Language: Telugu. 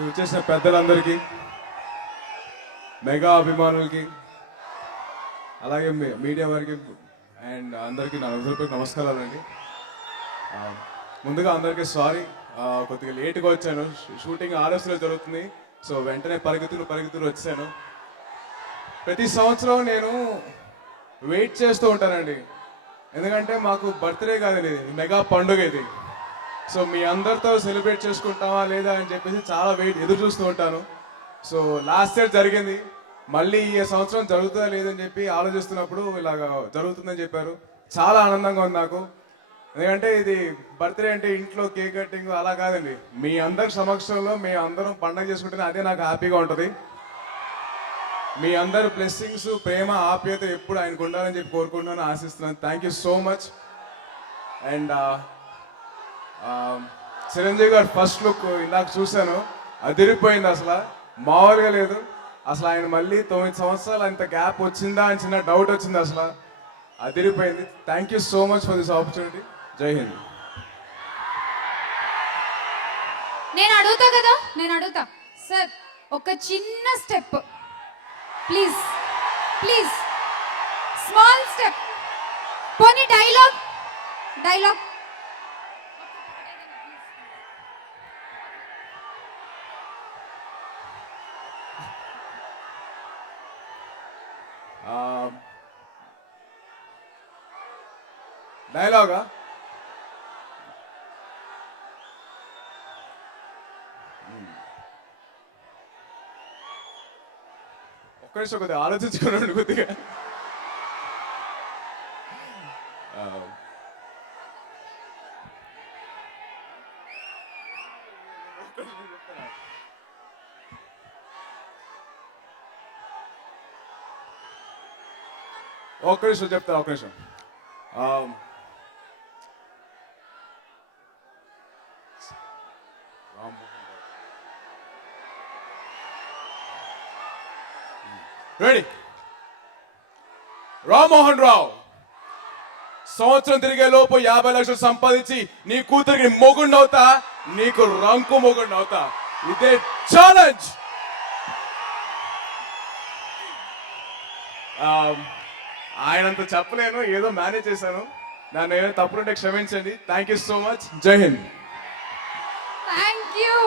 వచ్చేసిన పెద్దలందరికీ, మెగా అభిమానులకి, అలాగే మీడియా వారికి అండ్ అందరికీ నా హృదయపూర్వక నమస్కారాలండి. ముందుగా అందరికీ సారీ, కొద్దిగా లేట్గా వచ్చాను. షూటింగ్ ఆర్ఎస్లో జరుగుతుంది, సో వెంటనే పరిగెత్తులు వచ్చాను. ప్రతి సంవత్సరం నేను వెయిట్ చేస్తూ ఉంటానండి, ఎందుకంటే మాకు బర్త్డే కాదండి, మెగా పండుగ ఇది. సో మీ అందరితో సెలబ్రేట్ చేసుకుంటామా లేదా అని చెప్పేసి చాలా ఎదురు చూస్తూ ఉంటాను. సో లాస్ట్ ఇయర్ జరిగింది, మళ్ళీ ఈ సంవత్సరం జరుగుతుందా లేదని చెప్పి ఆలోచిస్తున్నప్పుడు ఇలాగ జరుగుతుందని చెప్పారు. చాలా ఆనందంగా ఉంది నాకు, ఎందుకంటే ఇది బర్త్డే అంటే ఇంట్లో కేక్ కటింగ్ అలా కాదండి, మీ అందరి సమక్షంలో మేము అందరం పండగ చేసుకుంటేనే అదే నాకు హ్యాపీగా ఉంటుంది. మీ అందరు బ్లెస్సింగ్స్, ప్రేమ, ఆప్యాయత ఎప్పుడు ఆయనకు ఉండాలని చెప్పి కోరుకుంటున్నాను, ఆశిస్తున్నాను. Thank you so much. And Chiranjeevi గారు ఫస్ట్ లుక్ ఇందాక చూశాను, అదిరిపోయింది, అసలు మామూలుగా లేదు. అసలు ఆయన మళ్ళీ 9 సంవత్సరాలు అంత గ్యాప్ వచ్చిందా అని చిన్న డౌట్ వచ్చింది, అసలు అదిరిపోయింది. Thank you so much for this opportunity. జై హింద్. నేను అడుగుతా సార్, ఒక చిన్న step please, please, small step. పోనీ డైలాగ్. డైలాగా? ఒక్క నిమిషం, కొద్దిగా ఆలోచించుకున్నాడు కొద్దిగా. ఒక్క నిమిషం చెప్తా, ఒక్క నిమిషం. రెడీ? రామ్మోహన్ రావు, సంవత్సరం తిరిగే లోపు 50 లక్షలు సంపాదించి నీ కూతురికి మొగుండవుతా, నీకు రంకు మొగుండవుతా. ఇదే ఛాలెంజ్. ఆయనంత చెప్పలేను, ఏదో మేనేజ్ చేశాను. నన్ను ఏదో తప్పులుంటే క్షమించండి. Thank you so much. జై హింద్. Thank you.